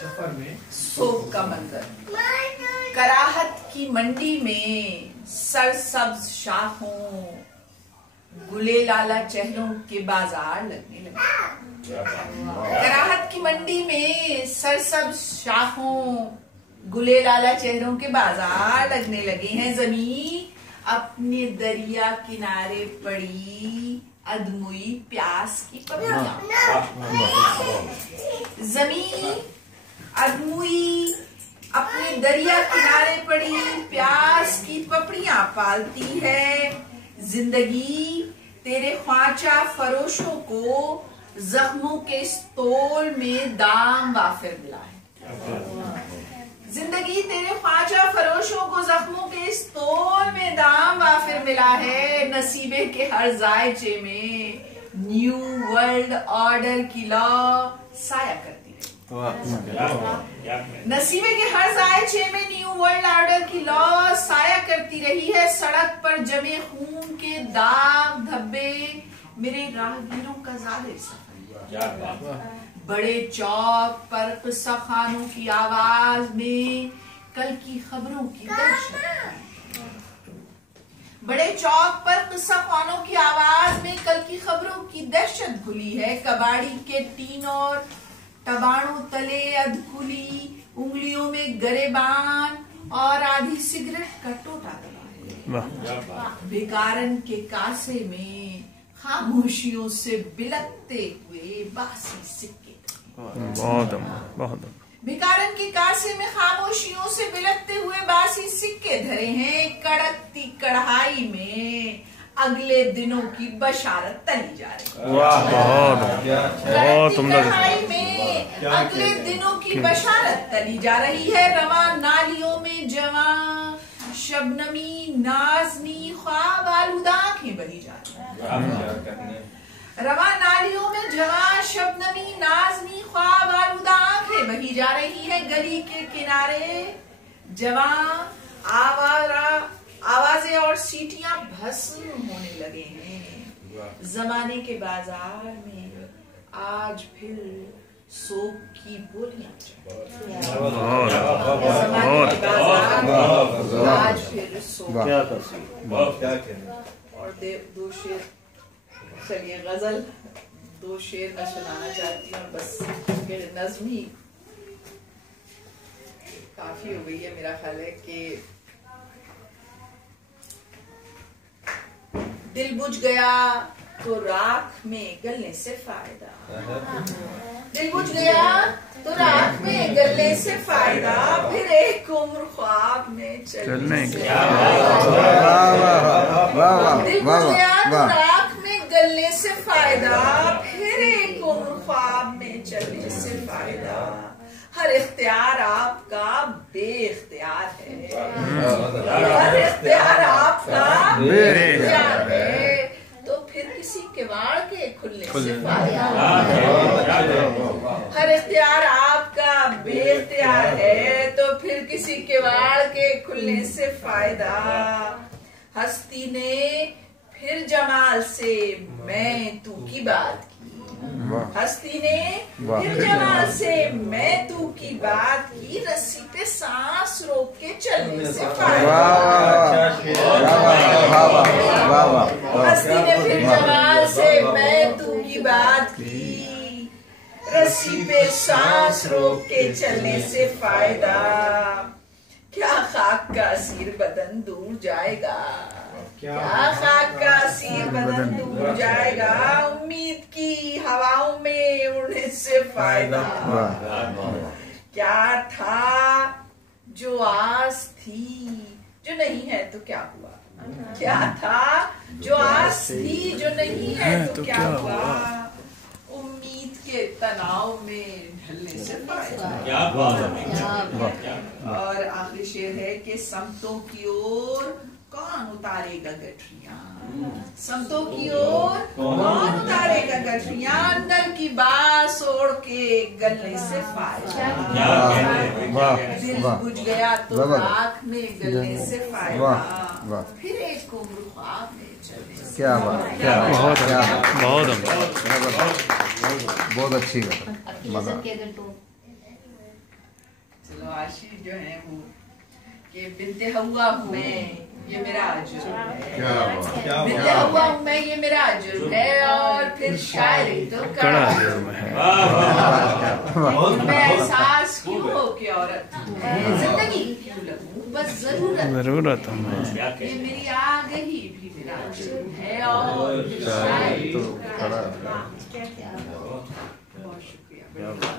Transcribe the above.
सोख का मंजर। कराहत की मंडी में सरसब्ज शाखों, गुले लाला चेहरों के बाजार लगने लगे। कराहत की मंडी में सरसब्ज शाखों, गुले लाला चेहरों के बाजार लगने लगे हैं। जमीन अपने दरिया किनारे पड़ी अधमुई प्यास की पपड़ियां। जमीन अधमुई अपने दरिया किनारे पड़ी प्यास की पपड़ियां पालती है। जिंदगी तेरे ख्वाजा फरोशों को जख्मों के इस तोल में दाम वाफिर मिला है। जिंदगी तेरे ख्वाजा फरोशों को जख्मों के इस तोल में दाम वाफिर मिला है। नसीबे के हर जायचे में न्यू वर्ल्ड ऑर्डर की लॉ साया करती रही। नसीबे के हर जायचे में न्यू वर्ल्ड ऑर्डर की लॉ साया करती रही है। सड़क पर जमे खून के दाग धब्बे मेरे राहगीरों का जाहिर सफर। बड़े चौक पर किस्सा खानों की आवाज में कल की खबरों की दहशत। बड़े चौक पर किस्सा खानों की आवाज में कल की खबरों की दहशत घुली है। कबाड़ी के टीन और टबाड़ों तले अधकुली उंगलियों में गरेबान और आधी सिगरेट का टोटा दबा है। भिकारन के कासे में खामोशियों से बिलकते हुए बासी सिक्के। बहुत भिकारन के कासे में खामोशियों से बिलकते हुए बासी सिक्के धरे हैं। कड़कती कढ़ाई में अगले दिनों की बशारत तली जा रही है। कढ़ाई में अगले दिनों की बशारत तली जा रही है। रवा नालियों में जवां शबनमी नाजनी ख्वाब आलूदा आंखें बही जा रही है। रवा नालियों में जवां शबनमी नाजनी ख्वाब आलूदा आंखें बही जा रही है। गली के किनारे जवां आवाजें और सीटियां भस्म होने लगे हैं। जमाने के बाजार में आज फिर सोख की बोलियां आज फिर सोख। और दो शेर, चलिए गजल दो शेर मैं सुनाना चाहती हूँ बस, फिर नज्म ही काफी हो गई है। मेरा ख्याल है कि दिल बुझ गया तो राख में गलने से फायदा। दिल बुझ गया तो राख में गलने से फायदा, फिर एक उम्र ख्वाब में चलने से दिल बुझ गया तो राख में गलने से फायदा, फिर एक उम्र ख्वाब में चलने से फायदा। हर इख्तियार आपका बेइख्तियार है। हर इख्तियार आपका बेइख्तियार है, तो फिर किसी किवाड़ के खुलने से फायदा। हर इख्तियार आपका बेइख्तियार है, तो फिर किसी किवाड़ के खुलने से फायदा। हस्ती ने फिर जमाल से मैं तू की बात की। हस्ती ने फिर जमाल से मैं तू की बात की, रस्सी पे सांस रोक के चलने से फायदा। हस्ती ने फिर जमाल से मैं तू की बात की, रस्सी पे सांस रोक के चलने से फायदा। क्या खाक का असीर बदन दूर जाएगा, क्या खाक का असीर बदन दूर जाएगा, उम्मीद की हवाओं में उड़ने से फायदा। क्या था जो आस थी जो नहीं है तो क्या हुआ, क्या था जो आस थी जो नहीं है तो क्या हुआ, उम्मीद के तनाव में ढलने से फायदा। और आखिरी शेर है कि समतों की ओर कौन उतारेगा गठरियां, समतों की ओर कौन उतारेगा गठरियां, अंदर की बास ओढ़ के गलने से फायदा। दिल बुझ गया तो राख में गलने से फायदा, फिर एक उम्र ख्वाब में चलने से। क्या बात, क्या बहुत अच्छी बात। चलो आशीष जो है वो कि बिनते हवा हूँ मैं, ये मेरा जुर्म है। बिनते हवा हूँ मैं, ये मेरा जुर्म है। और फिर शायरी तो कड़ा जुर्म है। मैं एहसास क्यों हो कि औरत है, जिंदगी क्यों लगूं बस जरूरत है। ये मेरी आगही भी मेरा जुर्म है। और फिर शायरी तो कड़ा। बहुत शुक्रिया।